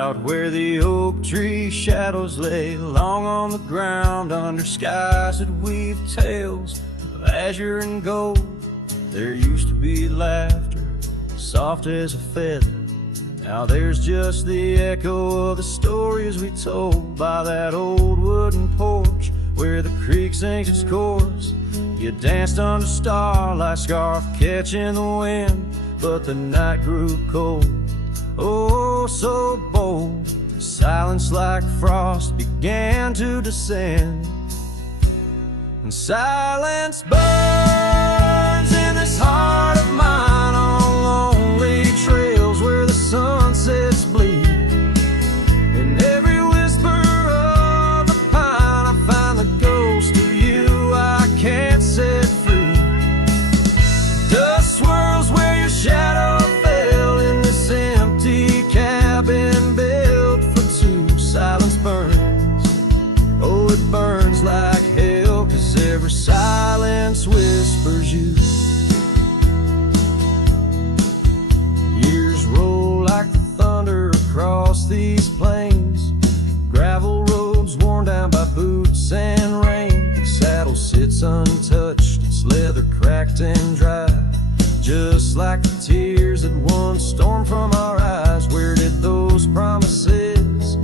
out where the oak tree shadows lay long on the ground under skies that weave tales of azure and gold. There used to be laughter, soft as a feather. Now there's just the echo of the stories we told by that old wooden porch where the creek sings its chorus. You danced under starlight, scarf catching the wind, but the night grew cold, oh so bold. Silence like frost began to descend, and silence burns in this heart of mine on lonely trails where the sunsets bleed. In every whisper of the pine I find the ghost of you I can't set free. Dust swirls where your shadow fell in this empty cabin built for two. Silence burns, oh it burns like hell, 'cause every silence whispers you. Years roll like the thunder across these plains, gravel roads worn down by boots and rain. The saddle sits untouched, its leather cracked and dry, just like the tears that once stormed from our eyes. Where did those promises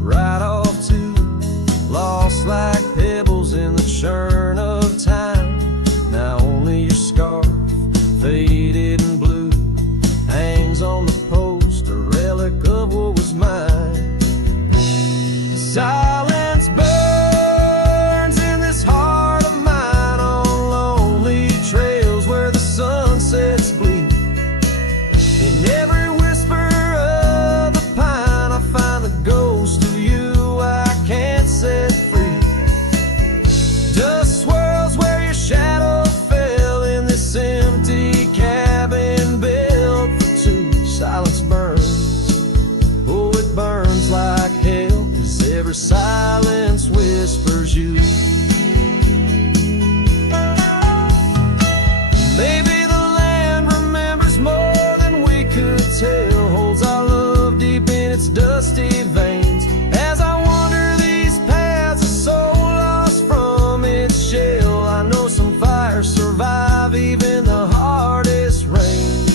ride off to? Lost like pebbles in the churn of time. Now only your scarf, faded and blue, hangs on the post, a relic of what was mine. Silence burns in this heart of mine on lonely trails where the sunsets bleed. In every whisper of the pine I find the ghost of you I can't set free. Dust swirls where your shadow fell in this empty cabin built for two. Silence burns, oh it burns like hell, 'cause every silence whispers you. Maybe the land remembers more than we could tell, holds our love deep in its dusty veins. As I wander these paths, a soul lost from its shell, I know some fires survive even the hardest rain.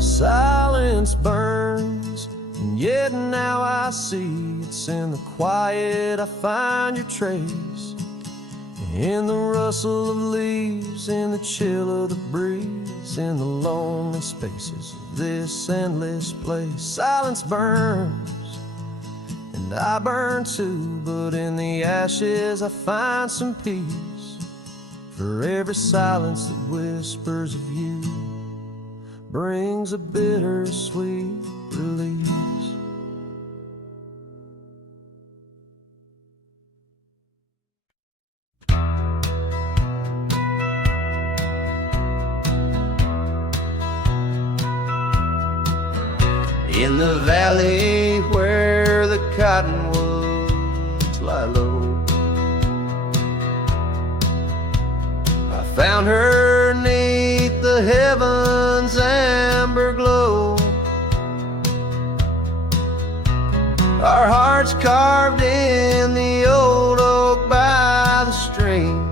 Silence burns, and yet now I see it's in the quiet I find your trace. In the rustle of leaves, in the chill of the breeze, in the lonely spaces of this endless place. Silence burns, and I burn too, but in the ashes I find some peace. For every silence that whispers of you brings a bittersweet release. In the valley where the cottonwoods lie low, I found her 'neath the heavens' amber glow. Our hearts carved in the old oak by the stream,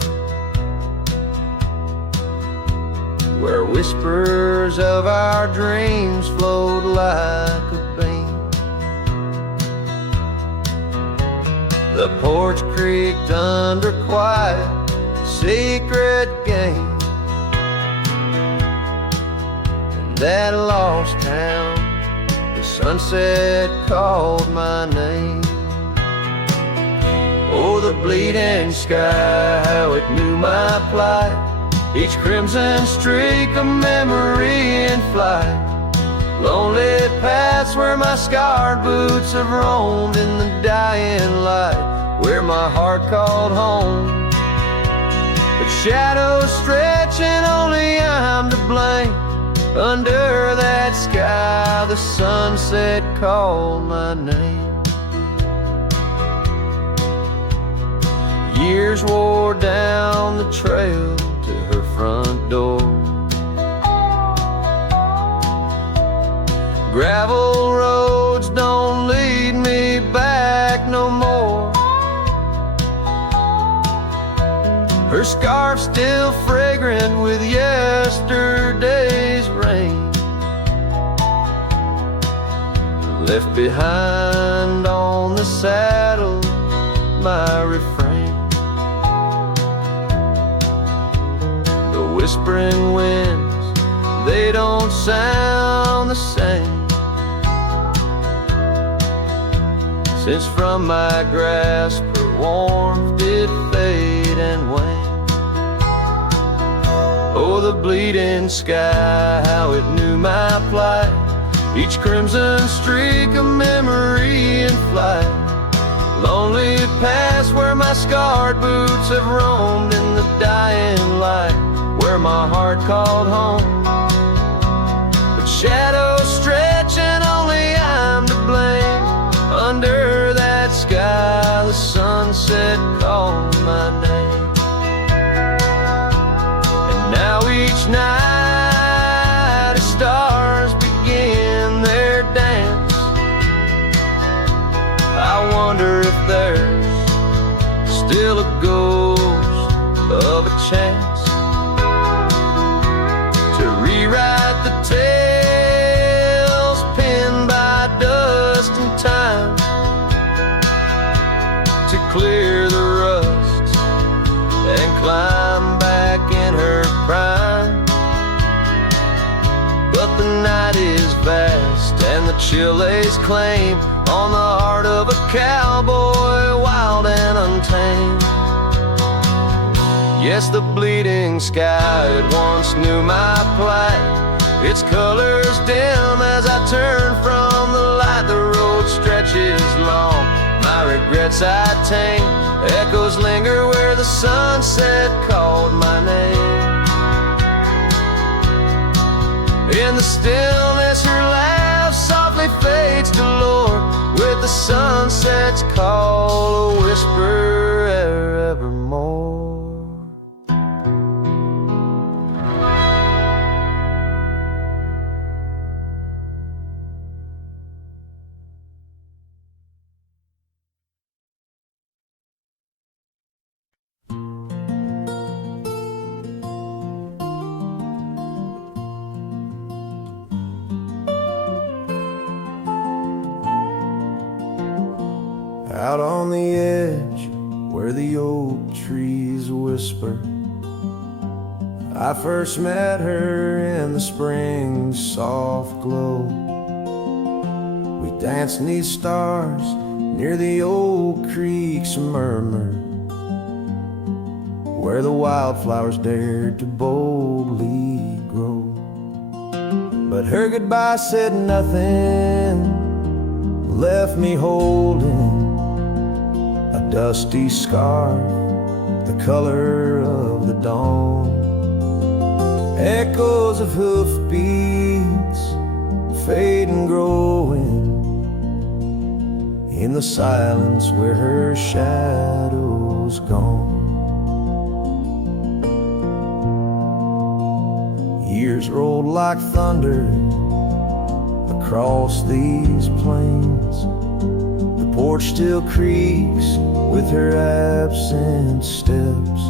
where whispers of our dreams flowed like a beam. The porch creaked under quiet, secret game. In that lost town, the sunset called my name. Oh, the bleeding sky, how it knew my plight, each crimson streak a memory in flight. Lonely paths where my scarred boots have roamed in the dying light, where my heart called home. But shadows stretch and only I'm to blame. Under that sky the sunset called my name. Years wore down the trail to her front door. Gravel road her scarf still fragrant with yesterday's rain, left behind on the saddle my refrain. The whispering winds, they don't sound the same, since from my grasp her warmth did fade and wane. Oh, the bleeding sky, how it knew my plight, each crimson streak a memory in flight. Lonely past where my scarred boots have roamed in the dying light, where my heart called home. But shadows stretch and only I'm to blame. Under that sky the sunset called my name. And now each night as stars begin their dance, I wonder if there's still a ghost of a chance to rewrite the tales pinned by dust and time, to clear the rust and climb back in her prime. But the night is vast and the chill lays claim on the heart of a cowboy, wild and untamed. Yes, the bleeding sky, it once knew my plight, its colors dim as I turn from the light. The road stretches long, my regrets I tame, echoes linger where the sunset called my name. In the stillness her laugh softly fades to lore, with the sunset's call a whisper evermore. Out on the edge where the oak trees whisper, I first met her in the spring's soft glow. We danced 'neath stars near the old creek's murmur, where the wildflowers dared to boldly grow. But her goodbye said nothing, left me holding a dusty scarf, the color of the dawn. Echoes of hoofbeats fade and growing in the silence where her shadow's gone. Years rolled like thunder across these plains. The porch still creaks with her absent steps,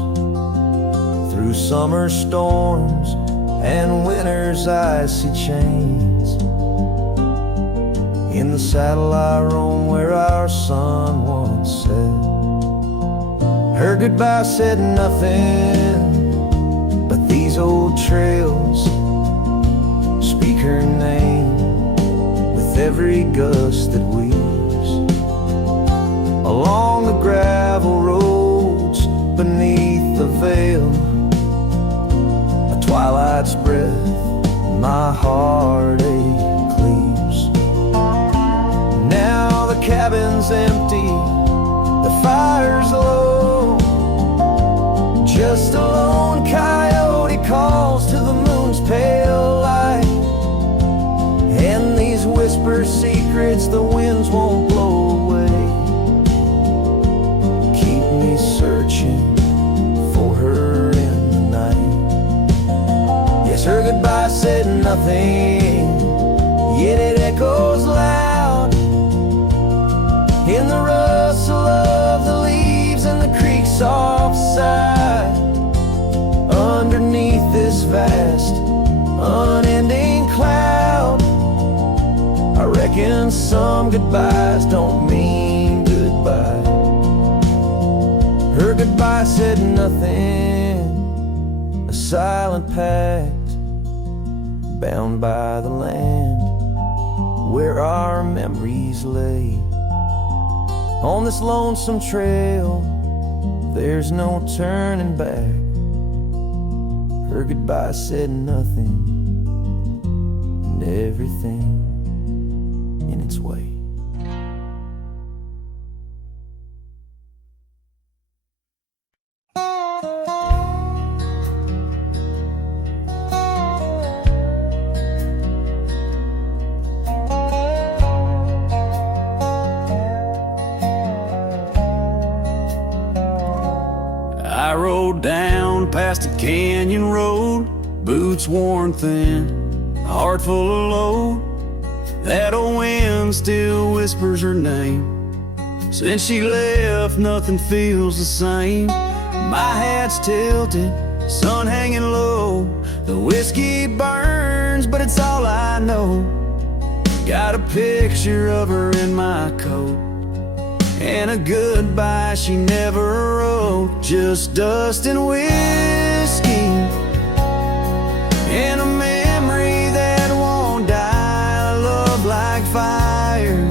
through summer storms and winter's icy chains. In the saddle I roam where our sun once set. Her goodbye said nothing, but these old trails speak her name with every gust that weaves along the gravel roads beneath the veil. A twilight's breath my heartache cleaves. Now the cabin's empty, the fire's low, just a lone coyote calls to the moon's pale light. And these whisper secrets the winds won't blow away, keep me searching for her in the night. Yes, her goodbye said nothing, yet it echoes loud in the rustle of the leaves and the creek's soft side. vast, unending cloud. I reckon some goodbyes don't mean goodbye. Her goodbye said nothing, a silent pact, bound by the land where our memories lay. On this lonesome trail, there's no turning back. Her goodbye said nothing, and everything in its way. I rode down past a canyon road, boots worn thin, a heart full of load. That old wind still whispers her name. Since she left, nothing feels the same. My hat's tilted, sun hanging low. The whiskey burns, but it's all I know. Got a picture of her in my coat, and a goodbye she never wrote. Just dust and whiskey, and a memory that won't die. Love like fire,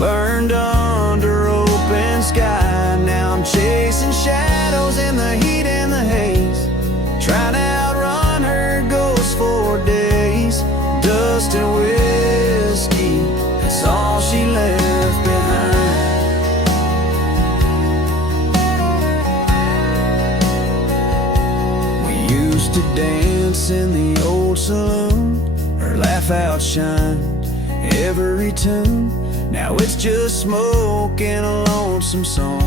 burned under open sky. Now I'm chasing shadows in the heat and the haze, trying to outrun her ghost for days. Dust and whiskey, that's all she left behind. We used to dance in the old saloon, her laugh outshined every tune. Now it's just smoke and a lonesome song,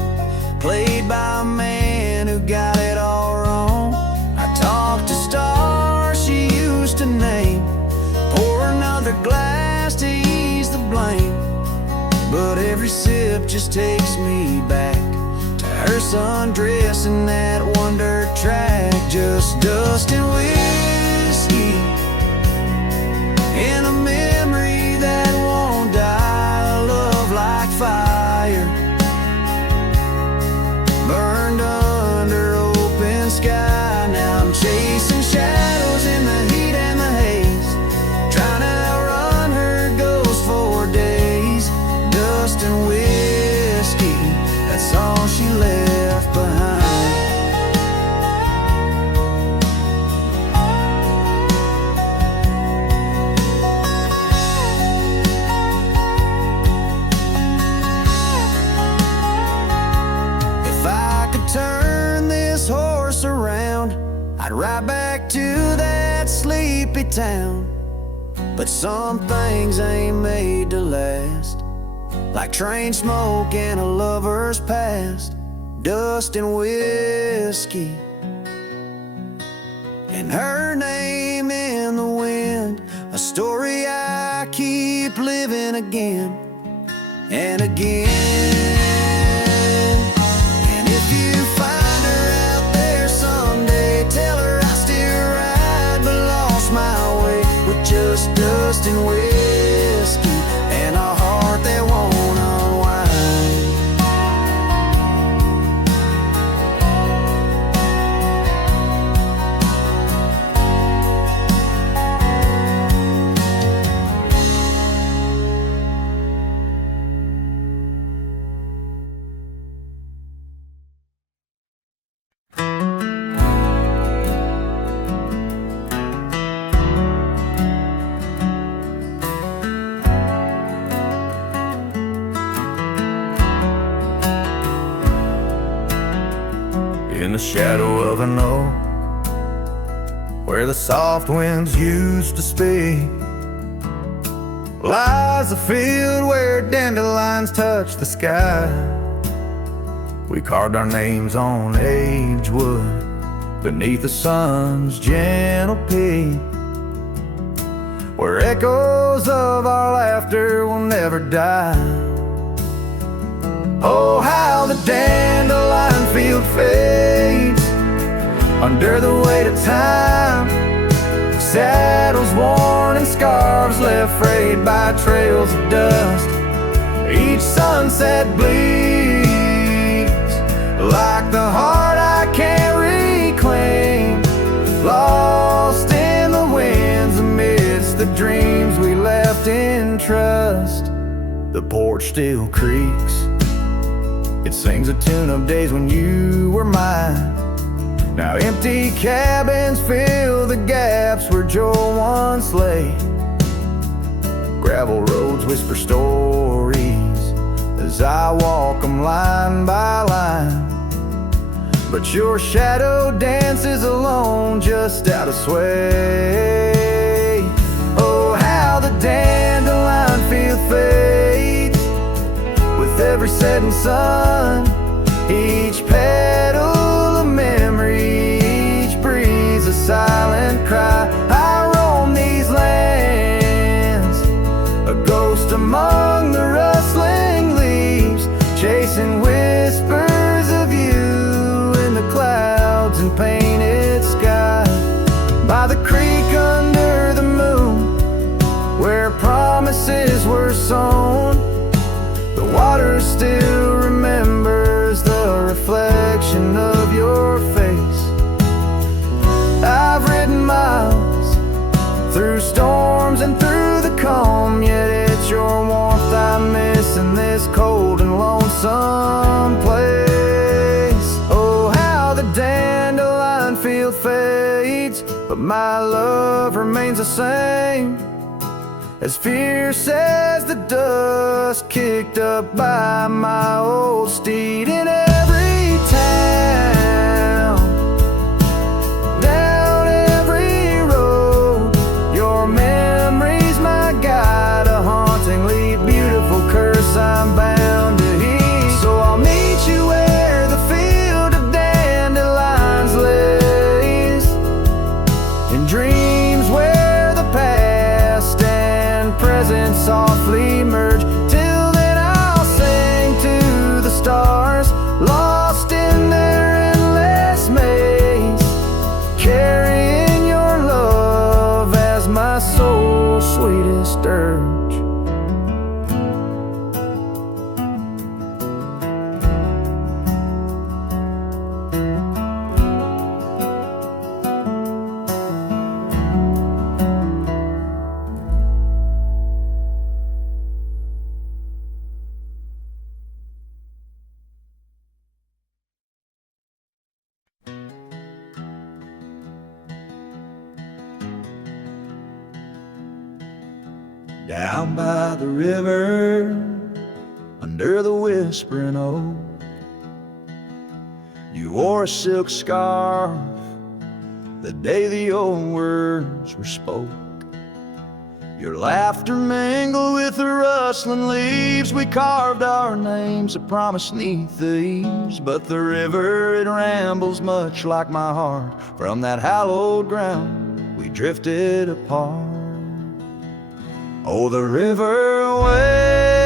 played by a man who got it all wrong. I talk to stars she used to name, pour another glass to ease the blame. But every sip just takes me back to her sundress and that one dirt track. Just dust and whiskey, and a memory that won't die. Love like fire, burned under open sky. Now I'm chasing shadows in the heat and the haze, trying to outrun her ghost for days. Dust and whiskey, that's all she left behind. If I could turn this horse around, I'd ride back to that sleepy town. But some things ain't made to last, like train smoke and a lover's past. Dust and whiskey, and her name in the wind, a story I keep living again and again. And if you find her out there someday, tell her I still ride but lost my way, with just dust and whiskey and a heart that won't unwind. In the shadow of an oak, where the soft winds used to speak, lies a field where dandelions touch the sky. We carved our names on aged wood beneath the sun's gentle peak, where echoes of our laughter will never die. Oh, how the dandelion field fades under the weight of time. Saddles worn and scarves left frayed by trails of dust. Each sunset bleeds like the heart I can't reclaim, lost in the winds amidst the dreams we left in trust. The porch still creaks, it sings a tune of days when you were mine. Now empty cabins fill the gaps where Joe once lay. Gravel roads whisper stories as I walk them line by line. But your shadow dances alone just out of sway. Oh, how the dandelion field fades with every setting sun. Each petal a memory, each breeze a silent cry. I roam these lands, a ghost among the rustling leaves, chasing whispers of you in the clouds and painted sky. By the creek under the moon, where promises were sown, the water still remembers the reflection of your face. I've ridden miles through storms and through the calm, yet it's your warmth I miss in this cold and lonesome place. Oh, how the dandelion field fades, but my love remains the same, as fierce as the dust kicked up by my old steed. In every town, down every road, your memory's my guide, a hauntingly beautiful curse I'm bound to heed. So I'll meet you where the field of dandelions lays, in dreams where the past and present softly merge. Till then I'll sing to the stars, lost in their endless maze, carrying your love as my soul's sweetest dirge. Down by the river, under the whispering oak, you wore a silk scarf the day the old words were spoke. Your laughter mingled with the rustling leaves. We carved our names, a promise 'neath the eaves. But the river, it rambles much like my heart. From that hallowed ground, we drifted apart. Oh, the river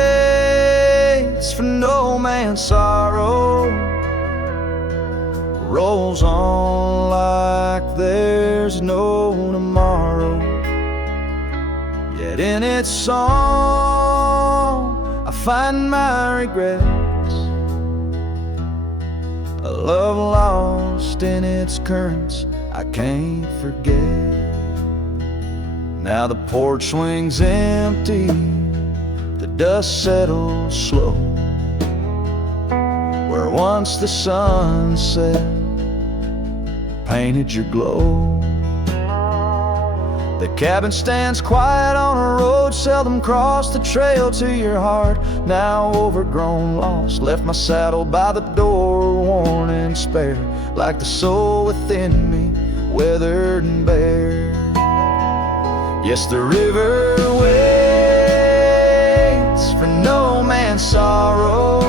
waits for no man's sorrow, rolls on like there's no tomorrow. Yet in its song I find my regrets, a love lost in its currents I can't forget. Now the porch swings empty, the dust settles slow, where once the sunset painted your glow. The cabin stands quiet on a road seldom crossed, the trail to your heart, now overgrown, lost. Left my saddle by the door, worn and spare, like the soul within me, weathered and bare. Yes, the river waits for no man's sorrow,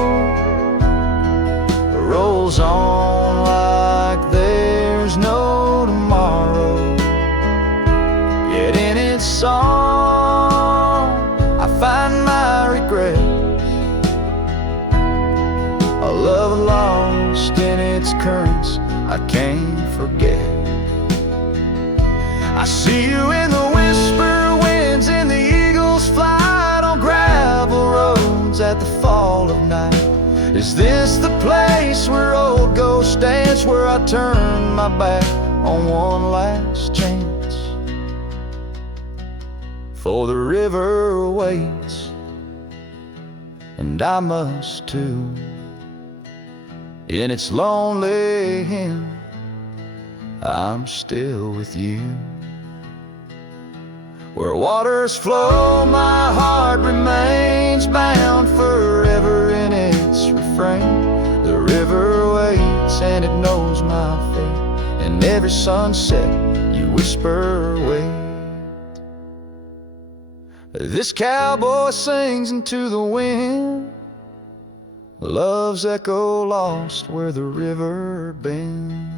rolls on like there's no tomorrow. Yet in its song I find my regrets, a love lost in its currents I can't forget. forget. I see you in the whisper winds, in the eagle's flight, on gravel roads at the fall of night. Is this the place where old ghosts dance, where I turn my back on one last chance? For the river waits, and I must too. In its lonely hymn, I'm still with you. Where waters flow, my heart remains bound forever in its refrain. The river waits and it knows my fate, and every sunset you whisper wait. This cowboy sings into the wind, love's echo lost where the river bends.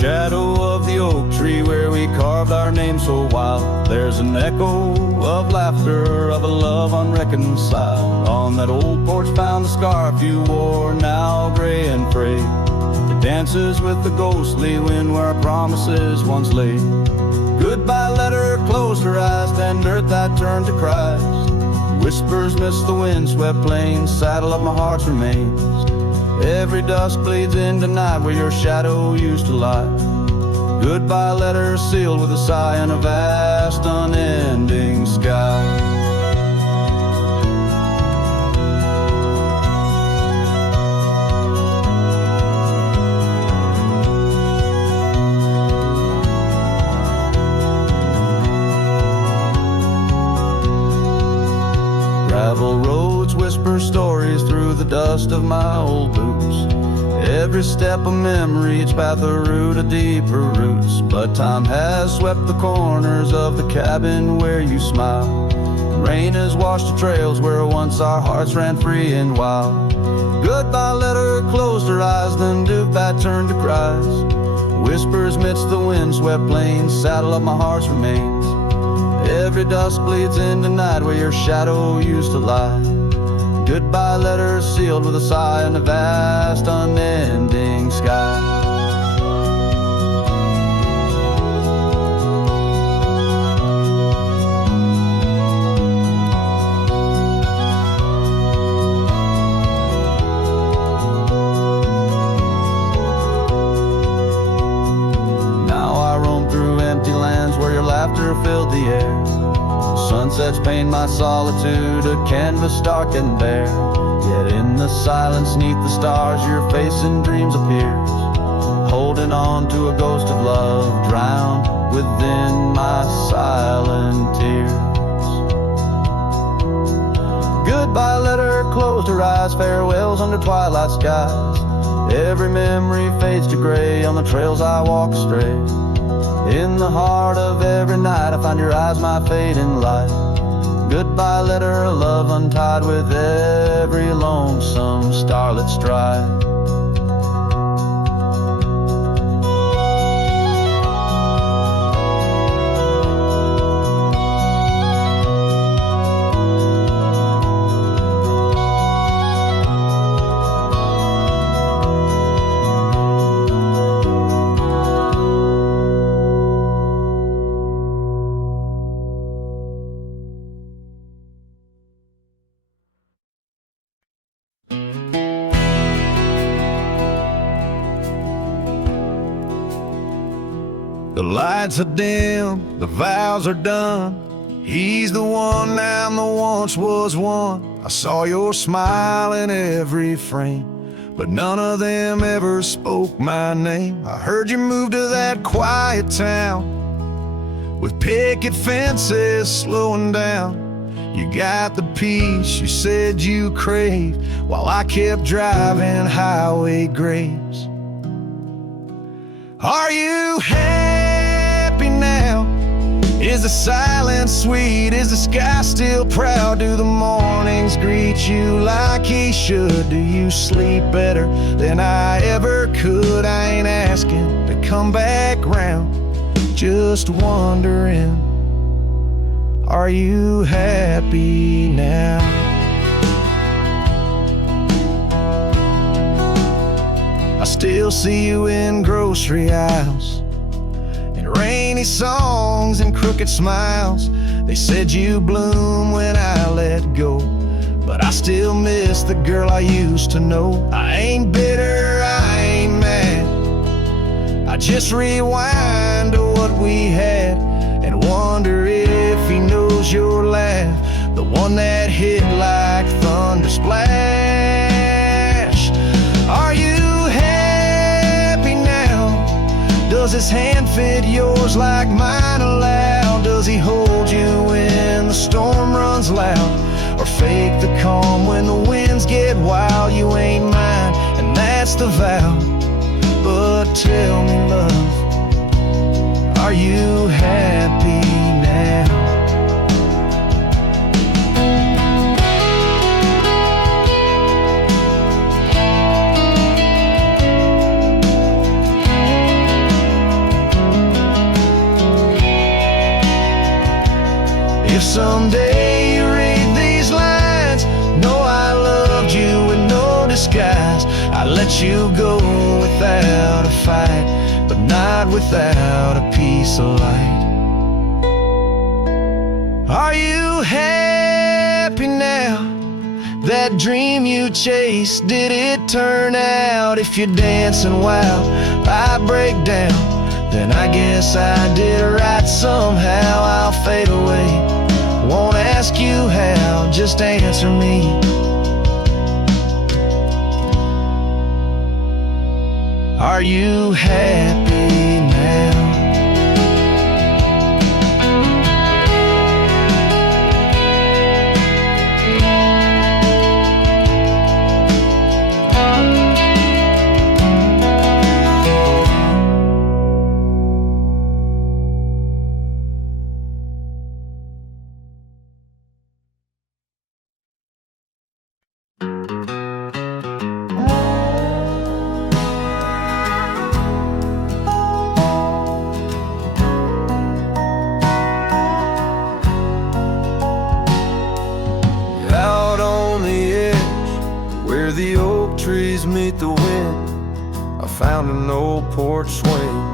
Shadow of the oak tree where we carved our name so wild, there's an echo of laughter, of a love unreconciled. On that old porch found the scarf you wore, now gray and frayed. It dances with the ghostly wind where our promises once lay. Goodbye letter closed her eyes, then earth I turned to Christ. Whispers miss the wind-swept plains, saddle of my heart's remains. Every dusk bleeds into night where your shadow used to lie. Goodbye letter sealed with a sigh in a vast unending sky. Gravel roads whisper stories through the dust of my old boots. Every step a memory, each path a root of deeper roots. But time has swept the corners of the cabin where you smile. Rain has washed the trails where once our hearts ran free and wild. Goodbye letter closed her eyes, then Dubat turned to Christ. Whispers midst the wind-swept plains, saddle of my heart's remains. Every dusk bleeds into night where your shadow used to lie. Goodbye letter sealed with a sigh in the vast unending sky. Now I roam through empty lands where your laughter filled the air. Sunsets paint my solitude, a canvas stark and bare. Yet in the silence neath the stars your face in dreams appears, holding on to a ghost of love drowned within my silent tears. Goodbye letter closed her eyes, farewells under twilight skies. Every memory fades to gray on the trails I walk astray. In the heart of every night I find your eyes, my fading light. Goodbye letter, a love untied with every lonesome starlit stride. The lights are dim, the vows are done. He's the one, now the once was one. I saw your smile in every frame. but none of them ever spoke my name. I heard you moved to that quiet town with picket fences slowing down. You got the peace you said you craved while I kept driving highway graves. Are you happy now? Is the silence sweet? Is the sky still proud? Do the mornings greet you like he should? Do you sleep better than I ever could? I ain't asking to come back round, just wondering, are you happy now? I still see you in grocery aisles, in rainy songs and crooked smiles. They said you bloom when I let go, but I still miss the girl I used to know. I ain't bitter, I ain't mad, I just rewind to what we had and wonder if he knows your laugh, the one that hit like thunder splash. Are you happy now? Does his hand fit yours like mine allow? Does he hold you when the storm runs loud, or fake the calm when the winds get wild? You ain't mine, and that's the vow. But tell me, love, are you happy now? If someday you read these lines, know I loved you with no disguise. I let you go without a fight, but not without a piece of light. Are you happy now? That dream you chased, did it turn out? If you're dancing wild, I break down, then I guess I did right somehow. I'll fade away, won't ask you how, just answer me. Are you happy now? Meet the wind, I found an old porch swing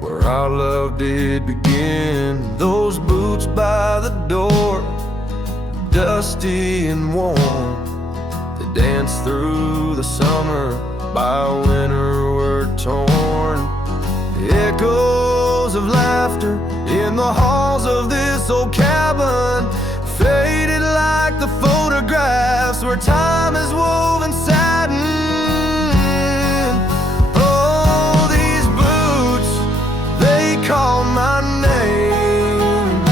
where our love did begin. Those boots by the door, dusty and warm, they danced through the summer, by winter were torn. The echoes of laughter in the halls of this old cabin faded like the photographs where time is woven satin. Call my name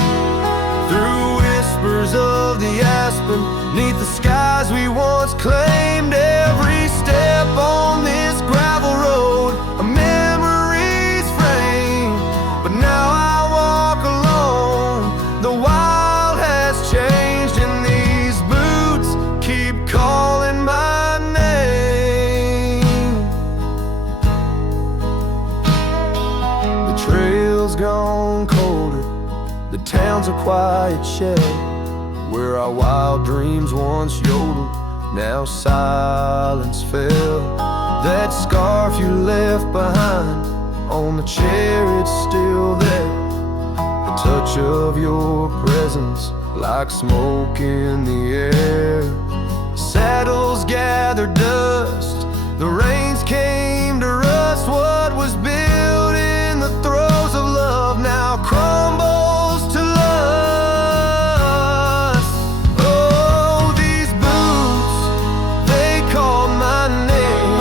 through whispers of the aspen, neath the skies we once claimed. Every step on this gravel road, a memory's frame, but now I walk alone. The wild has changed, and these boots keep calling my name. The trail's gone colder, the town's a quiet shell where our wild dreams once yodeled, now silence fell. That scarf you left behind on the chair, it's still there. The touch of your presence like smoke in the air. Saddles gathered dust, the rains came to rust. What was built in the throes of love now crumbles to lust. Oh, these boots, they called my name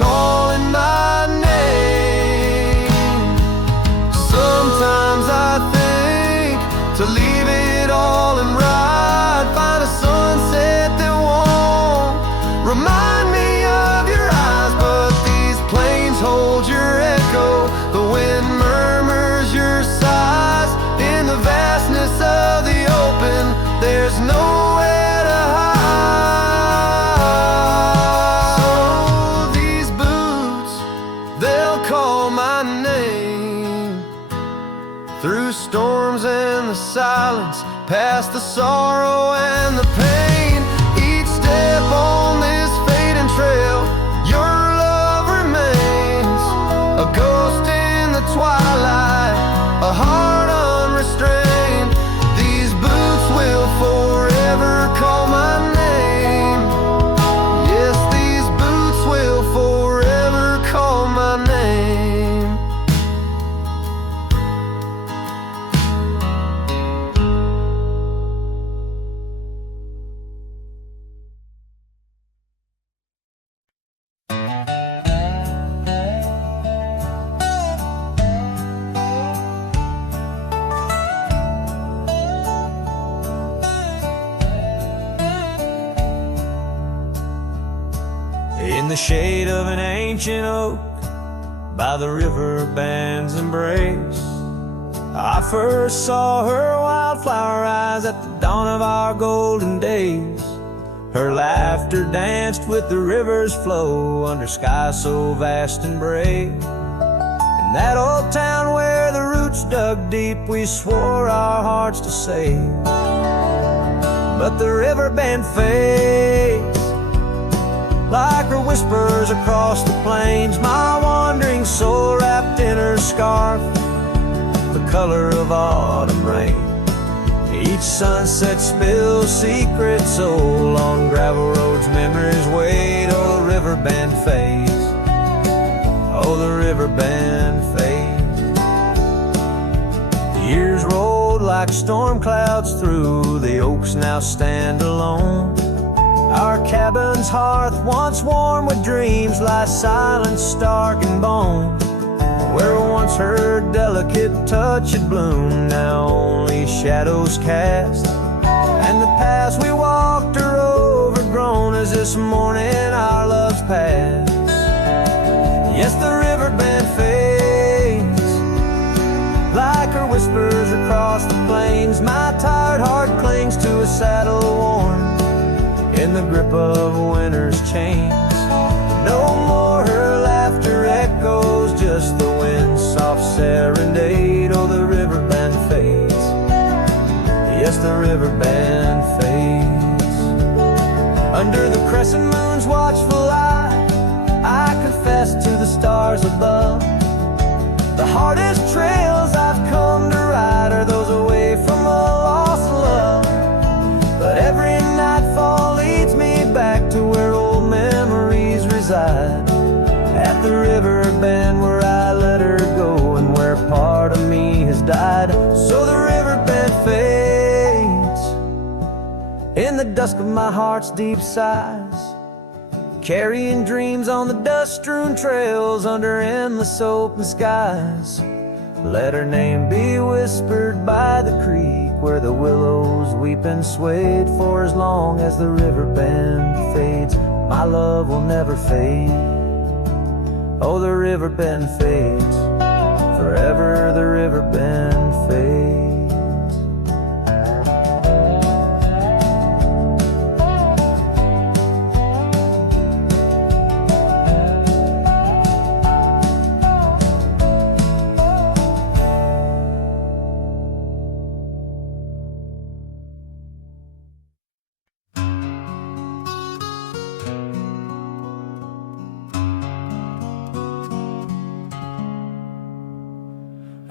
calling my name. Sometimes I think to leave it all and ride, find a sunset that won't remind me of your eyes. But these plains hold your echo, the wind murmurs your sighs. In the vastness of the open, there's nowhere to hide. So these boots, they'll call my name through storms and the silence, past the sorrow and the pain. Each step on this fading trail, your love remains a ghost in the twilight, a heart unrestrained. These boots will forever call my name. Yes, these boots will forever call my name. In the shade of an ancient oak, by the river band's embrace, I first saw her wildflower eyes at the dawn of our golden days. Her laughter danced with the river's flow under skies so vast and brave. In that old town where the roots dug deep, we swore our hearts to save. But the river band fades like her whispers across the plains. My wandering soul wrapped in her scarf, the color of autumn rain. Each sunset spills secrets so on gravel roads, memories wait. Oh, the river band fades. Oh, the river band fades. The years rolled like storm clouds through, the oaks now stand alone. Our cabin's hearth, once warm with dreams, lies silent, stark and bone. Where once her delicate touch had bloomed, now only shadows cast. And the paths we walked are overgrown as this morning our love's past. Yes, the river band fades like her whispers across the plains. My tired heart clings to a saddle worn in the grip of winter's chains. No more her laughter echoes, just the wind's soft serenade. Oh, the river band fades. Yes, the river band fades. Under the crescent moon's watchful eye, I confess to the stars above, the hardest trails I've come to ride are those away from a lost love. But every nightfall leads me back to where old memories reside, at the river bend where I let her go and where part of me has died. So the river bend fades in the dusk of my heart's deep sighs, carrying dreams on the dust-strewn trails under endless open skies. Let her name be whispered by the creek where the willows weep and swayed. For as long as the river bend fades, my love will never fade. Oh, the river bend fades, forever the river bend fades.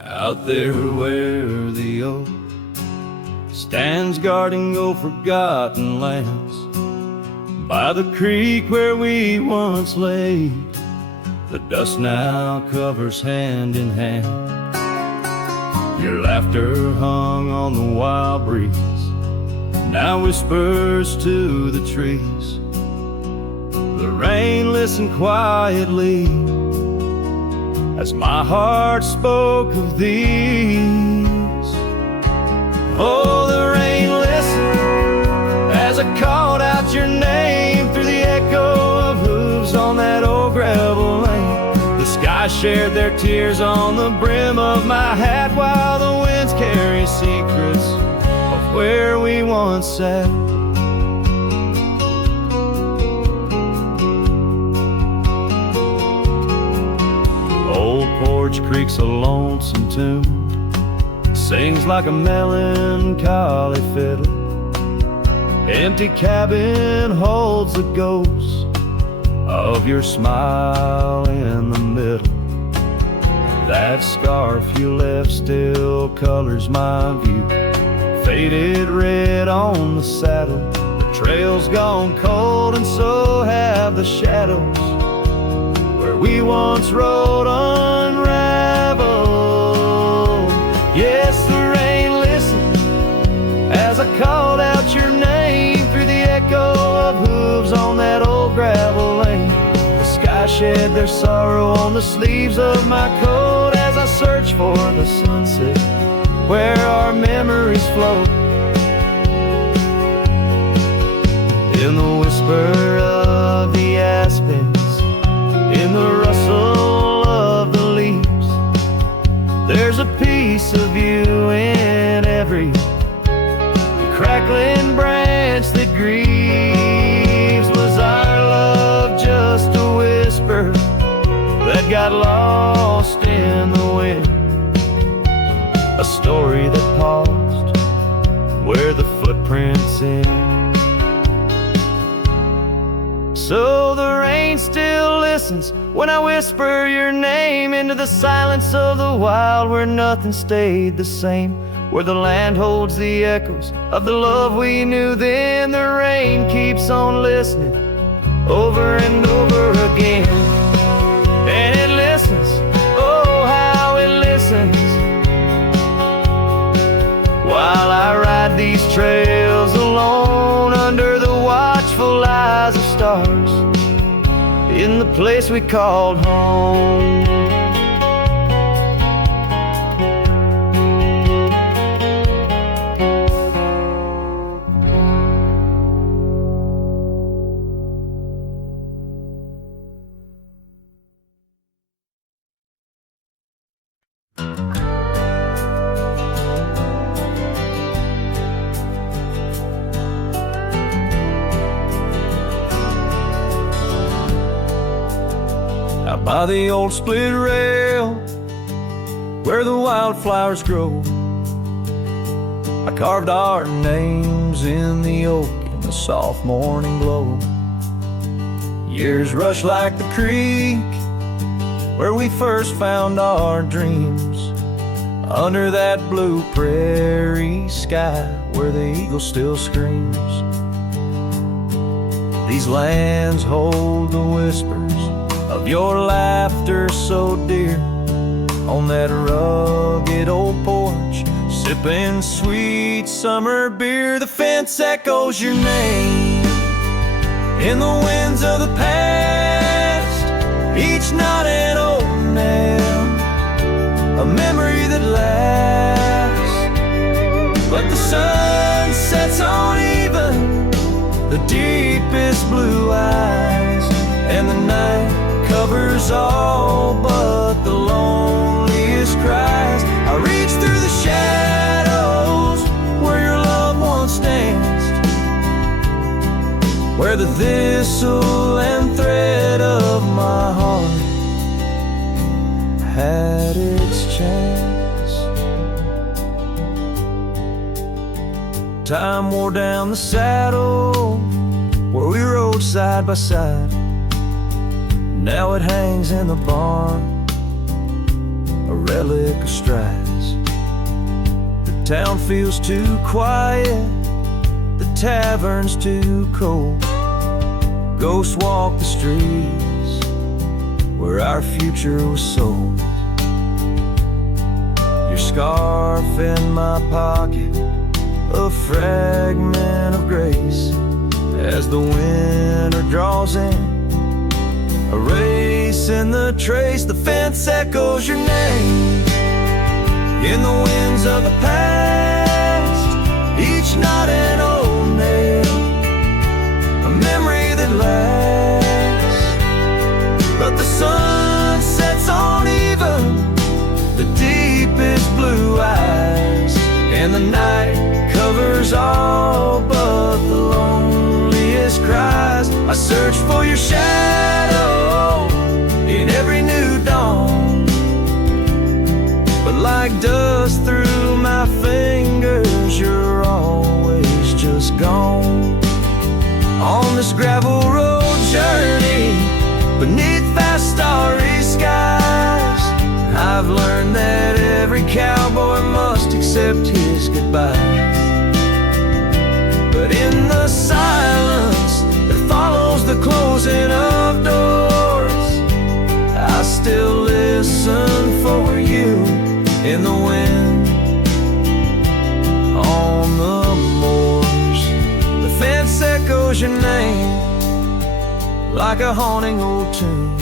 Out there where the oak stands guarding old forgotten lands, by the creek where we once lay, the dust now covers hand in hand. Your laughter hung on the wild breeze, now whispers to the trees. the rain listened quietly as my heart spoke of these. Oh, the rain listened as I called out your name through the echo of hooves on that old gravel lane. The sky shared their tears on the brim of my hat, while the winds carry secrets of where we once sat. Old Porch Creek's a lonesome tune, sings like a melancholy fiddle. Empty cabin holds the ghost of your smile in the middle. That scarf you left still colors my view, faded red on the saddle. The trail's gone cold and so have the shadows where we once rode unraveled. Yes, the rain listened as I called out your name through the echo of hooves on that old gravel lane. The sky shed their sorrow on the sleeves of my coat as I search for the sunset where our memories float. In the whisper of the aspens, in the rustle of the leaves, there's a piece of you in every crackling branch that grieves. Was our love just a whisper that got lost in the wind? A story that paused where the footprints end. So the rain still listens when I whisper your name into the silence of the wild, where nothing stayed the same, where the land holds the echoes of the love we knew then. The rain keeps on listening over and over again, and it listens, oh how it listens, while I ride these trails alone under the watchful eyes of stars in the place we called home. Out by the old split rail where the wildflowers grow, I carved our names in the oak in the soft morning glow. Years rush like the creek where we first found our dreams, under that blue prairie sky where the eagle still screams. These lands hold the whispers of your laughter so dear, on that rugged old porch, sipping sweet summer beer. The fence echoes your name in the winds of the past, each knot and old nail, a memory that lasts. But the sun sets on even the deepest blue eyes, and the night covers all but the loneliest cries. I reach through the shadows where your loved ones danced, where the thistle and thread of my heart had its chance. Time wore down the saddle where we rode side by side. Now it hangs in the barn, a relic of strides. The town feels too quiet, the tavern's too cold. Ghosts walk the streets where our future was sold. Your scarf in my pocket, a fragment of grace, as the winter draws in A race in the trace, the fence echoes your name in the winds of the past. Each knot an old nail, a memory that lasts. But the sun sets on even the deepest blue eyes, and the night covers all but the loneliest cries. I search for your shadow in every new dawn, but like dust through my fingers, you're always just gone. On this gravel road journey beneath vast starry skies, I've learned that every cowboy must accept his goodbyes. But in the silence that follows the closing of doors, I still listen for you in the wind on the moors. The fence echoes your name like a haunting old tune.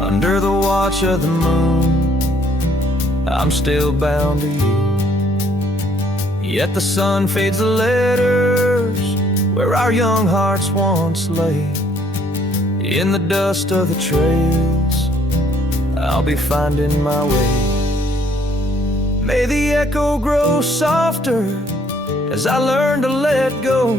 Under the watch of the moon, I'm still bound to you. Yet the sun fades the letters where our young hearts once lay. In the dust of the trails, I'll be finding my way. May the echo grow softer as I learn to let go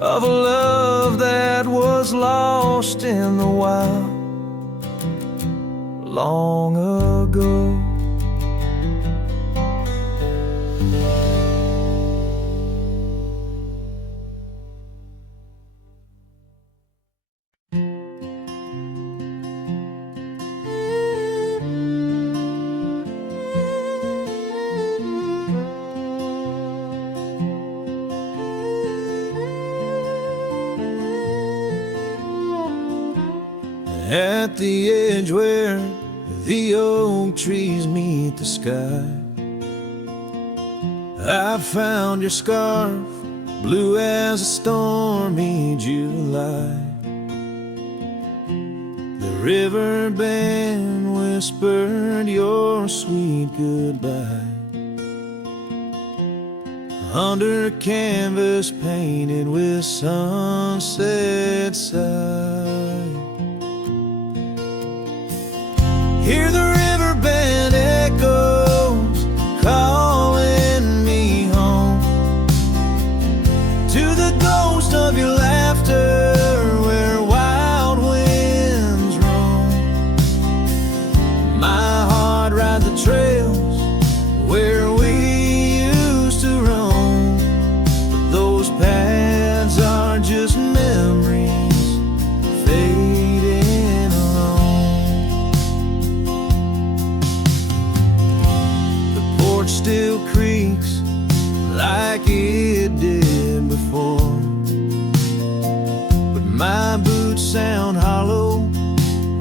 of a love that was lost in the wild long ago. At the edge where the oak trees meet the sky, I found your scarf, blue as a stormy July. The river band whispered your sweet goodbye under a canvas painted with sunset side. Hear the riverbed echoes calling me home to the ghost of your laughter where wild winds roam. My heart rides the trails where we used to roam, but those paths are just memories fading alone. The porch still creaks like it did before, but my boots sound hollow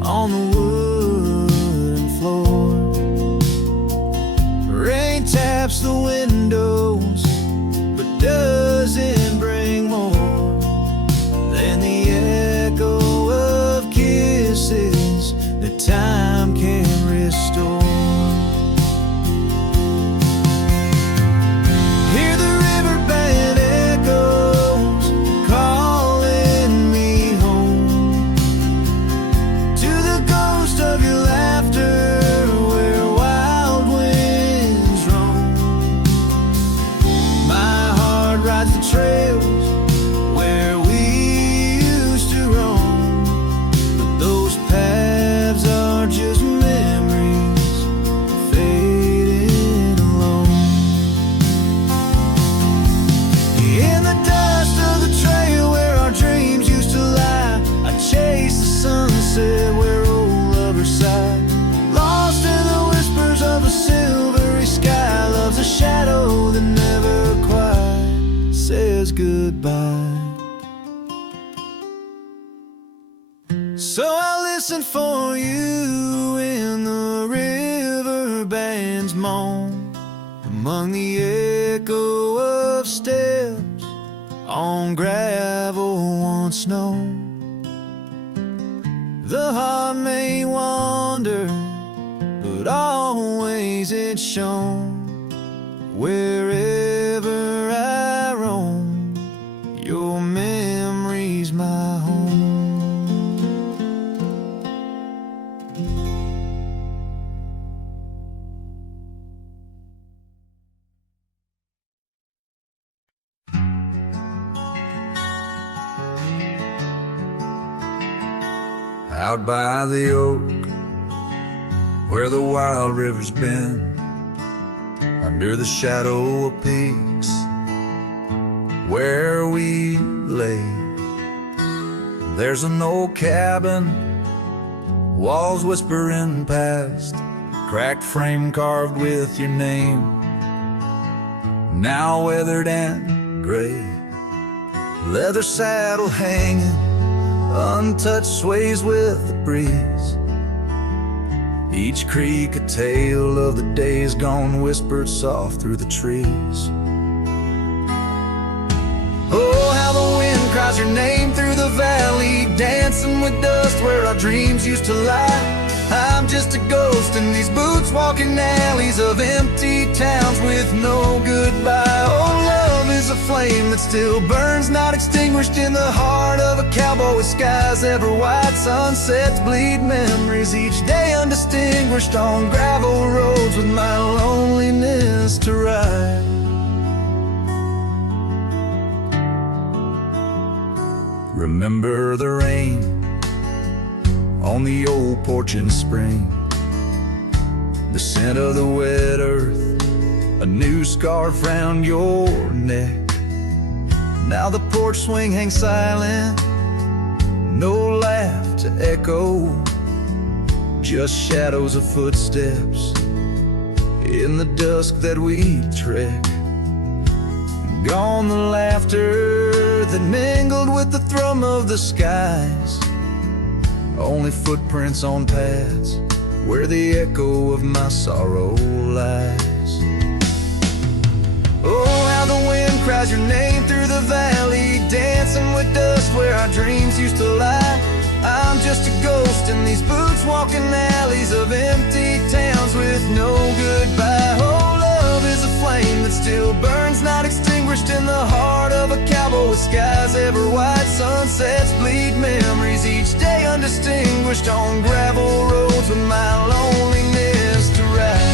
on the wooden floor. Rain taps the windows, but doesn't bring more than the echo of kisses that time can restore. Hear the riverbed echoes calling me home to the ghost of your laughter where wild winds roam. My heart rides the trails where we used to roam, but those paths are just memories fading alone. In the dust of the trail where our dreams used to lie, I chase the sunset where old lovers sigh. Lost in the whispers of a silvery sky, love's a shadow that never quite says goodbye. So I listen for you in the river band's moan, among the echo of steps on gravel once known. The heart may wander, but always it's shown. Wherever I roam, your memory's my home. Out by the oak, where the wild river's been, under the shadow of peaks where we lay, there's an old cabin, walls whispering past, cracked frame carved with your name, now weathered and gray. Leather saddle hanging, untouched, sways with the breeze. Each creek a tale of the days gone, whispered soft through the trees. Oh, how the wind cries your name through the valley, dancing with dust where our dreams used to lie. I'm just a ghost in these boots, walking alleys of empty towns with no goodbye. Oh, love is a flame that still burns, not extinguished, in the heart of a cowboy with skies ever white. Sunsets bleed memories each day, undistinguished on gravel roads with my loneliness to ride. Remember the rain on the old porch in spring, the scent of the wet earth, a new scarf round your neck. Now the porch swing hangs silent, no laugh to echo, just shadows of footsteps in the dusk that we trek. Gone the laughter that mingled with the thrum of the skies, only footprints on paths where the echo of my sorrow lies. Oh, how the wind cries your name through the valley, dancing with dust where our dreams used to lie. I'm just a ghost in these boots, walking alleys of empty towns with no goodbye. Oh, love is a flame that still burns, not extinguished, in the heart of a cowboy with skies ever white. Sunsets bleed memories each day, undistinguished on gravel roads with my loneliness to ride.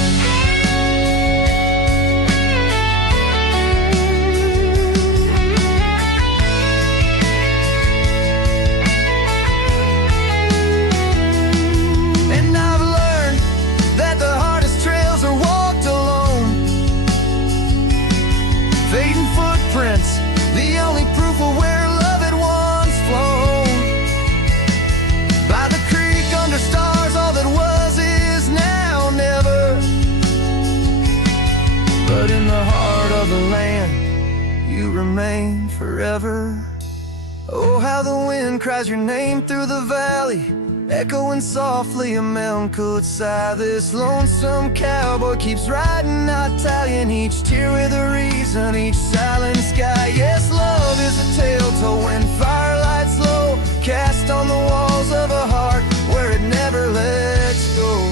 The only proof of where love had once flown. By the creek under stars, all that was is now never. But in the heart of the land, you remain forever. Oh, how the wind cries your name through the valley, echoing softly a melancholy sigh. This lonesome cowboy keeps riding, not tallying each tear with a reason, each silent sky. Yes, love is a tale told when firelights low, cast on the walls of a heart where it never lets go.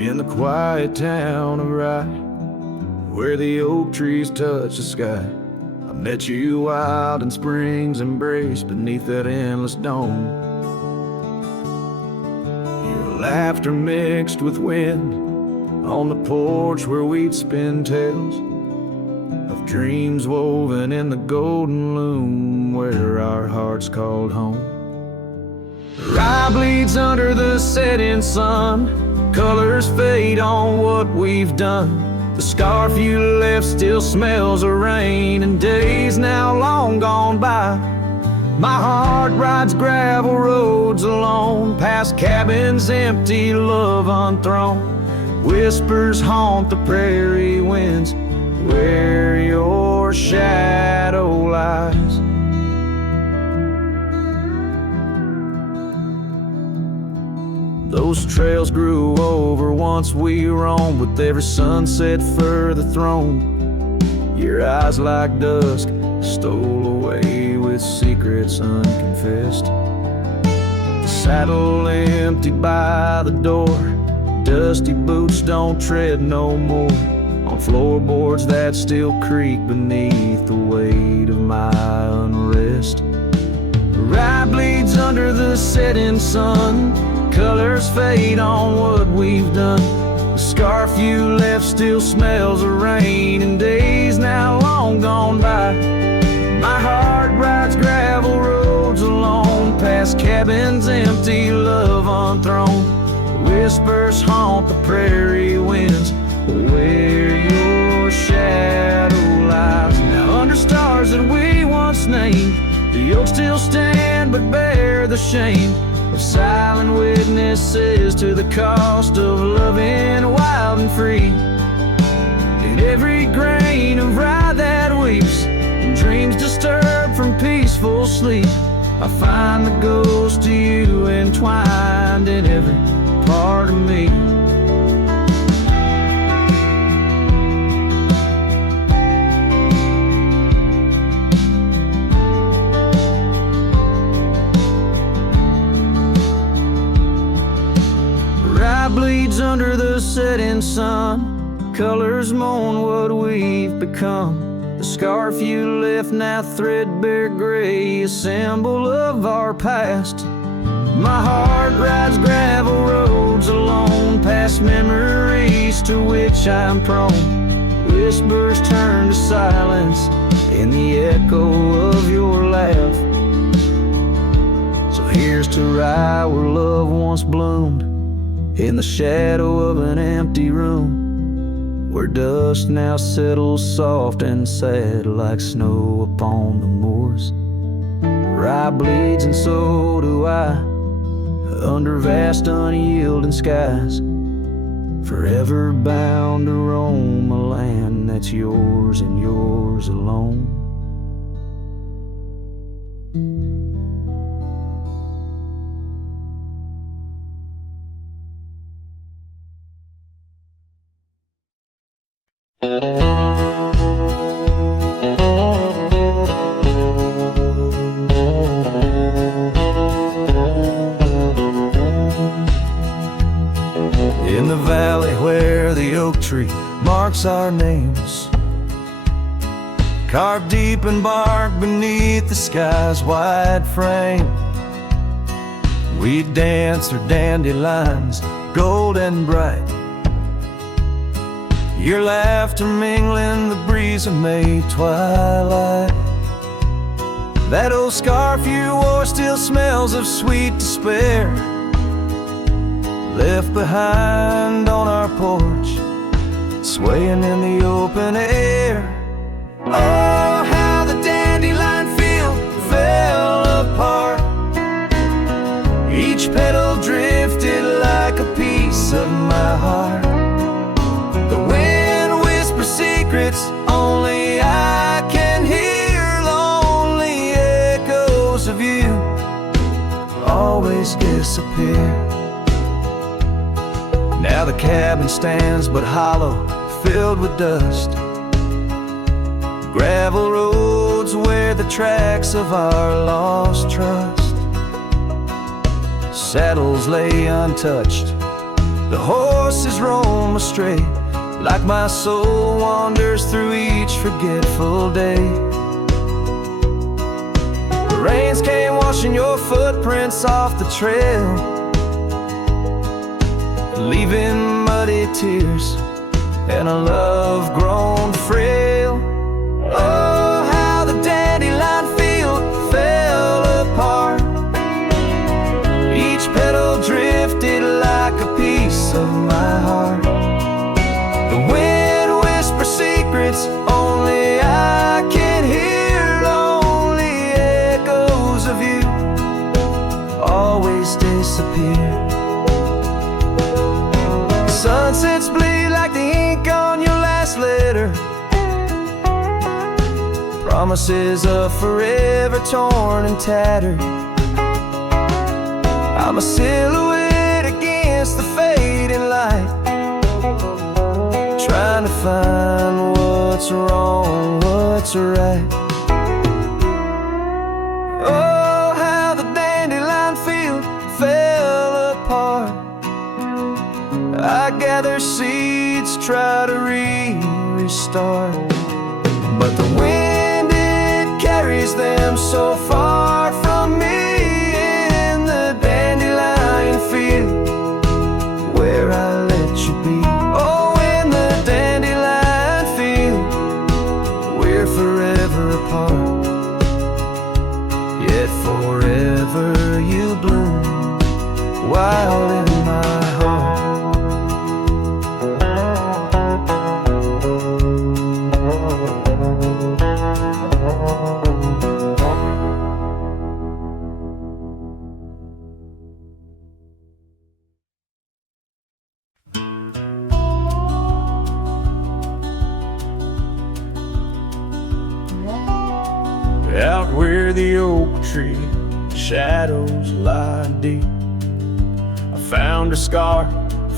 In the quiet town of Rye, where the oak trees touch the sky, I met you wild in spring's embrace beneath that endless dome. Your laughter mixed with wind on the porch where we'd spin tales of dreams woven in the golden loom where our hearts called home. Rye bleeds under the setting sun, colors fade on what we've done. The scarf you left still smells of rain and days now long gone by. My heart rides gravel roads alone, past cabins empty, love unthrown. Whispers haunt the prairie winds where your shadow lies. Those trails grew over once we roamed, with every sunset further thrown. Your eyes like dusk stole away with secrets unconfessed. The saddle emptied by the door, dusty boots don't tread no more on floorboards that still creak beneath the weight of my unrest. The rye bleeds under the setting sun, colors fade on what we've done. The scarf you left still smells of rain and days now long gone by. My heart rides gravel roads alone, past cabins empty, love unthrown. Whispers haunt the prairie winds where your shadow lies. Now under stars that we once named, the oaks still stand but bear the shame of silent witnesses to the cost of loving wild and free. In every grain of rye that weeps, and dreams disturbed from peaceful sleep, I find the ghost of you entwined in every part of me. Rye bleeds under the setting sun, colors mourn what we've become. The scarf you left now threadbare gray, a symbol of our past. My heart rides gravel roads alone, past memories to which I'm prone. Whispers turn to silence in the echo of your laugh. So here's to rye where love once bloomed, in the shadow of an empty room, where dust now settles soft and sad like snow upon the moors. Rye bleeds and so do I, under vast unyielding skies, forever bound to roam a land that's yours and yours alone. In the valley where the oak tree marks our names, carved deep in bark beneath the sky's wide frame, we dance through dandelions, golden bright, your laughter mingling the breeze of May twilight. That old scarf you wore still smells of sweet despair, left behind on our porch, swaying in the open air. Oh, how the dandelion field fell apart, each petal drifted like a piece of my heart. The wind whispers secrets only I can hear, lonely echoes of you always disappear. Now the cabin stands but hollow, filled with dust, gravel roads where the tracks of our lost trust. Saddles lay untouched, the horses roam astray, like my soul wanders through each forgetful day. The rains came washing your footprints off the trail, leaving muddy tears and a love grown frail. Oh, how the dandelion field fell apart, each petal drifted like a piece of my heart. The wind whispers secrets only I can hear, lonely echoes of you always disappear. Sunsets bleed like the ink on your last letter, promises of forever torn and tattered. I'm a silhouette against the fading light, trying to find what's wrong, what's right. Oh, how the dandelion field fell apart. I gather seeds, try to restart, but the wind, it carries them so far from me. In the dandelion field where I let you be. Oh, in the dandelion field we're forever apart, yet forever you bloom wild in my heart. Out where the oak tree shadows lie deep, I found a scar,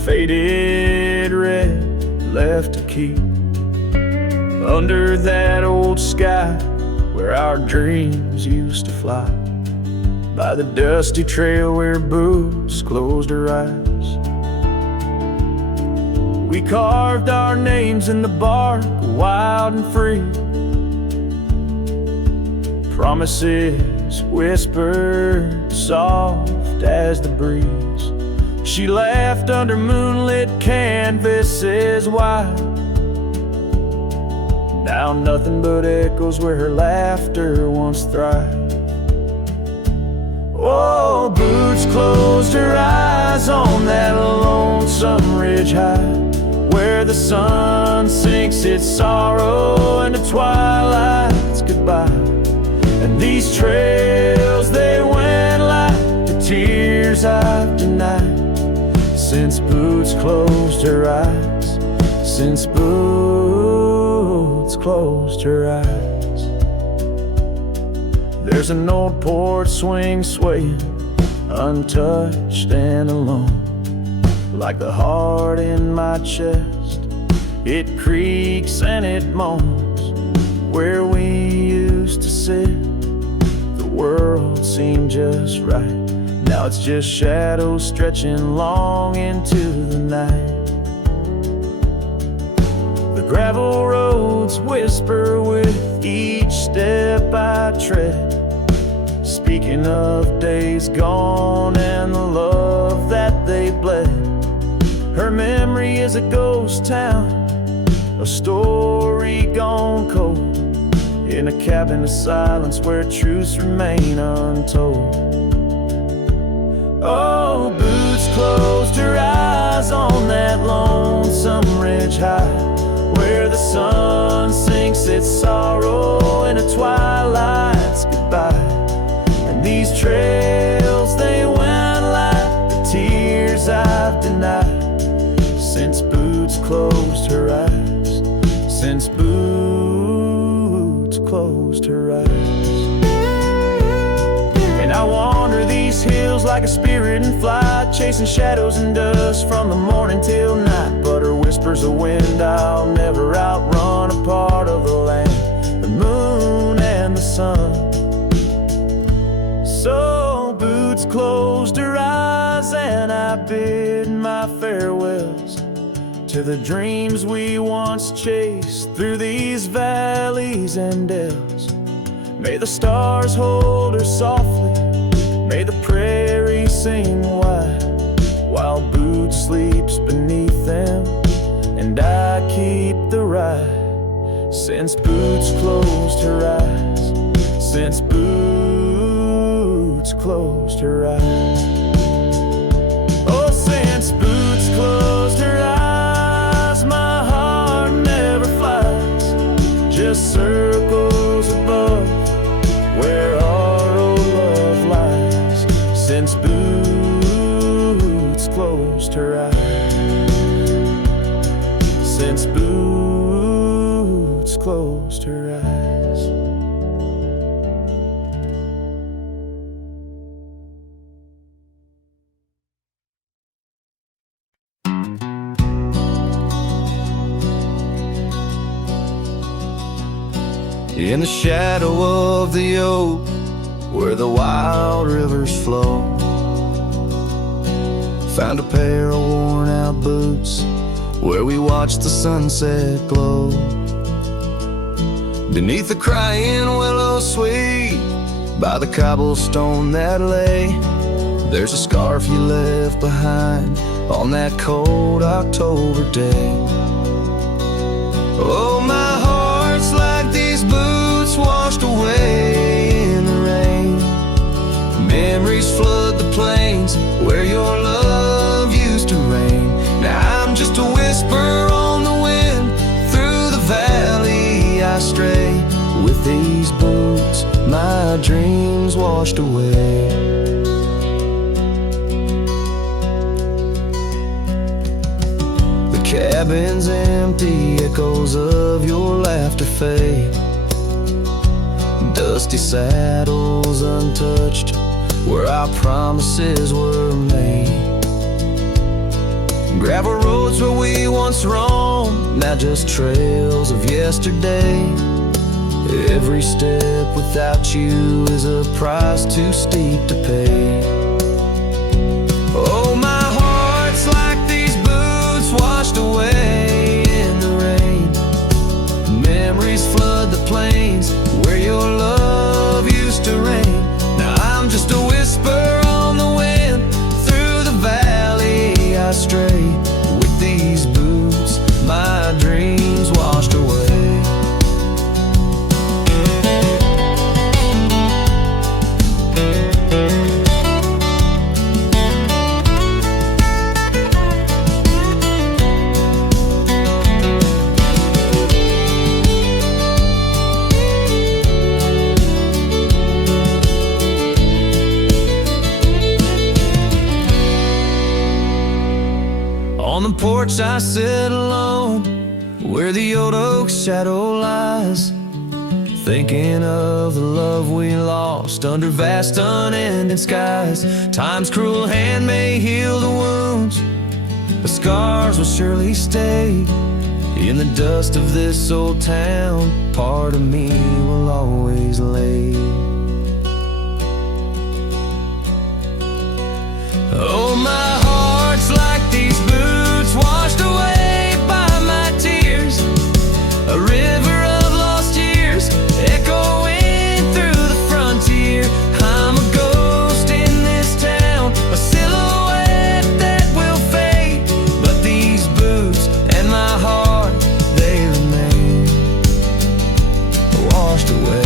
faded red, left to keep. Under that old sky where our dreams used to fly, by the dusty trail where boots closed her eyes. We carved our names in the bark, wild and free, promises whispered soft as the breeze. She laughed under moonlit canvases wide. Now nothing but echoes where her laughter once thrived. Oh, boots closed her eyes on that lonesome ridge high, where the sun sinks its sorrow into twilight's goodbye. And these trails, they went like the tears I've denied, since boots closed her eyes, since boots closed her eyes. There's an old porch swing swaying, untouched and alone, like the heart in my chest. It creaks and it moans where we used to sit. The world seemed just right, now it's just shadows stretching long into the night. The gravel roads whisper with each step I tread, speaking of days gone and the love that they bled. Her memory is a ghost town, a story gone cold, in a cabin of silence where truths remain untold. Oh, boots closed her eyes on that lonesome ridge high, where the sun sinks its sorrow into twilight's goodbye. And these trails, they went like the tears I've denied, since boots closed her eyes, since boots closed her eyes. And I wander these hills like a spirit in flight, chasing shadows and dust from the morning till night. But her whispers of wind I'll never outrun, a part of the land, the moon and the sun. So boots closed her eyes and I bid my farewells to the dreams we once chased through these valleys and dells. May the stars hold her softly, may the prairie sing wide, while boots sleeps beneath them and I keep the ride. Since boots closed her eyes, since boots closed her eyes. Oh, since boots closed her eyes, my heart never flies, just circles above where our old love lies. Since boots closed her eyes. closed her eyes. In the shadow of the oak, where the wild rivers flow, found a pair of worn out boots, where we watched the sunset glow. Beneath the crying willow sweet, by the cobblestone that lay, there's a scarf you left behind on that cold October day. Oh, my heart's like these boots washed away in the rain. Memories flood the plains where your love used to reign. Now I'm just a whisper on the wind, through the valley I stray. With these boots, my dreams washed away. The cabin's empty, echoes of your laughter fade. Dusty saddles untouched, where our promises were made. Gravel roads where we once roamed, now just trails of yesterday. Every step without you is a price too steep to pay. Oh, my heart's like these boots washed away in the rain. Memories flood the plains where your love used to reign. Now I'm just a whisper on the wind, through the valley I stray. With these boots, my dreams washed away. On the porch I sit alone, where the old oak's shadow lies, thinking of the love we lost under vast unending skies. Time's cruel hand may heal the wounds, but scars will surely stay. In the dust of this old town, part of me will always lay. Oh, my heart's like these boots washed away by my tears, a river of lost years echoing through the frontier. I'm a ghost in this town, a silhouette that will fade, but these boots and my heart, they remain washed away.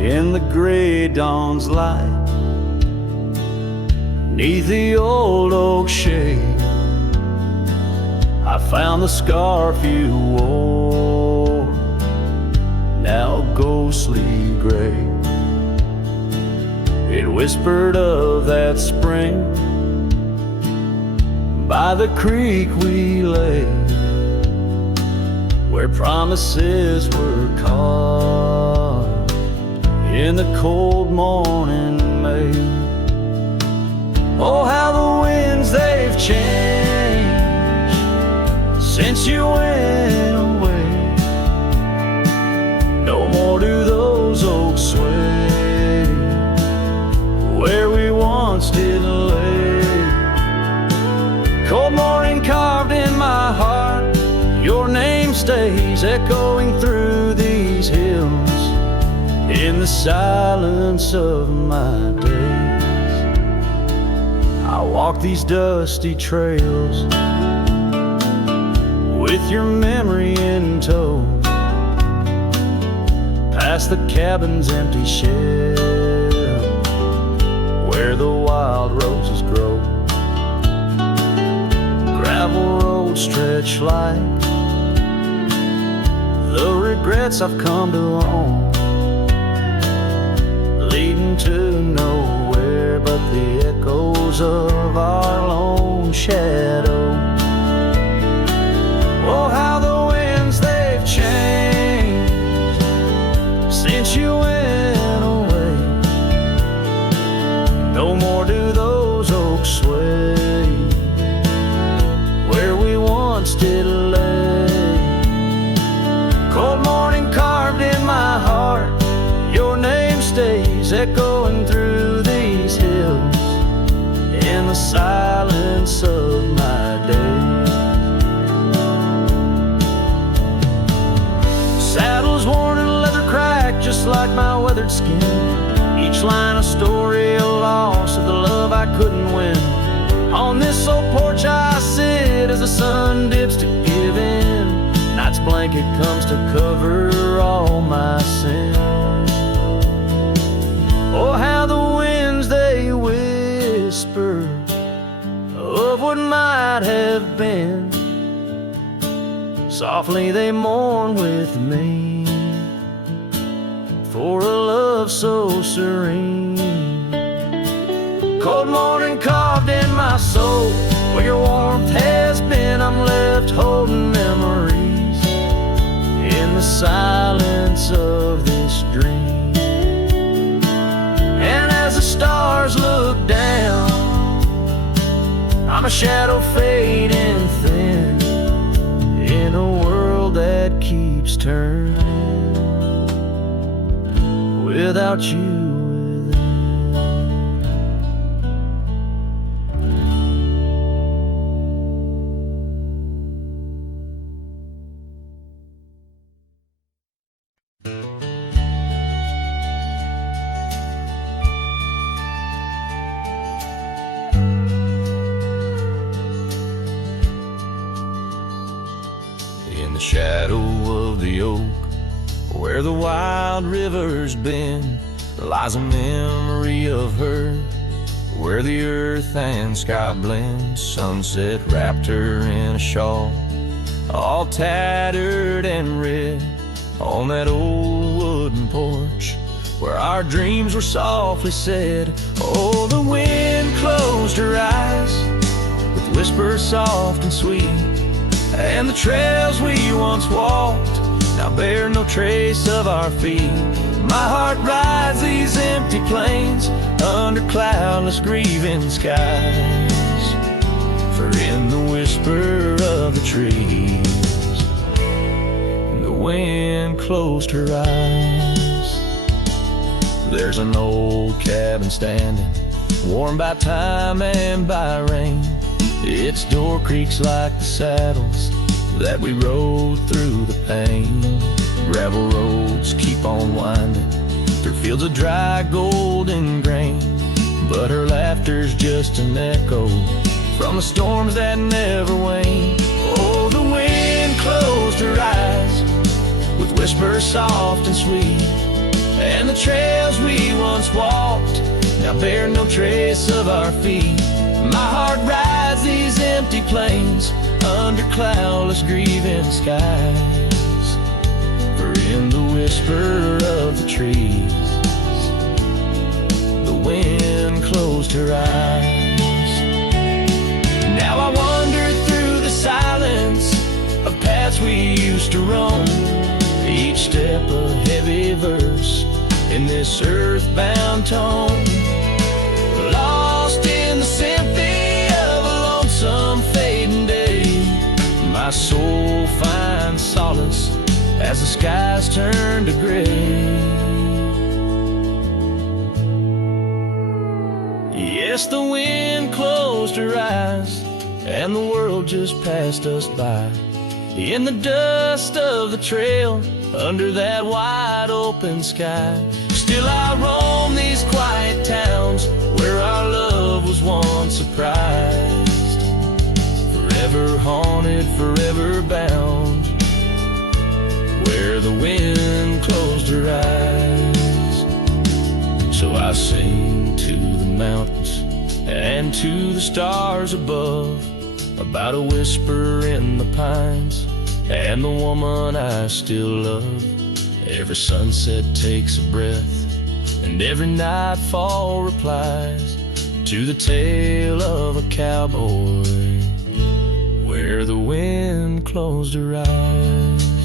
In the gray dawn's light, 'neath the old oak shade, I found the scarf you wore, now ghostly gray. It whispered of that spring by the creek we lay, where promises were caught in the cold morning May. Oh, how the winds they've changed since you went away. No more do those oaks sway where we once did lay. Cold morning carved in my heart, your name stays echoing through these hills in the silence of my days. I walk these dusty trails with your memory in tow, past the cabin's empty shell where the wild roses grow. Gravel roads stretch like the regrets I've come to own, leading to nowhere but the echoes of our lone shadow. Oh, how the winds they've changed since you went away. No more do those oaks sway where we once did lay. Cold morning carved in my heart, your name stays echoing through these hills in the silence of my days. Saddles worn and leather cracked just like my weathered skin, each line a story, a loss of the love I couldn't win. On this old porch I sit as the sun dips to give in. Night's blanket comes to cover all my sin. Oh, how the winds they whisper of what might have been. Softly they mourn with me for a love so serene. Cold morning carved in my soul, where your warmth has been. I'm left holding memories in the silence of this dream. And as the stars look down, I'm a shadow fading thin in a world that keeps turning without you within. In the shadow of the oak, where the wild river's been, lies a memory of her, where the earth and sky blend. Sunset wrapped her in a shawl, all tattered and red, on that old wooden porch, where our dreams were softly said. Oh, the wind closed her eyes with whispers soft and sweet, and the trails we once walked now bear no trace of our feet. My heart rides these empty plains under cloudless grieving skies, for in the whisper of the trees the wind closed her eyes. There's an old cabin standing, warm by time and by rain. Its door creaks like the saddles that we rode through the pain. Gravel roads keep on winding through fields of dry golden grain, but her laughter's just an echo from the storms that never wane. Oh, the wind closed her eyes with whispers soft and sweet, and the trails we once walked now bear no trace of our feet. My heart rides these empty plains under cloudless grieving skies, for in the whisper of the trees the wind closed her eyes. Now I wander through the silence of paths we used to roam, each step a heavy verse in this earthbound tone, lost in the symphony of a lonesome fading day. My soul finds solace as the skies turn to gray. Yes, the wind closed her eyes and the world just passed us by, in the dust of the trail under that wide open sky. Still I roam these quiet towns where our love was once surprised, forever haunted, forever bound, where the wind closed her eyes. So I sing to the mountains and to the stars above about a whisper in the pines and the woman I still love. Every sunset takes a breath, and every nightfall replies to the tale of a cowboy where the wind closed her eyes.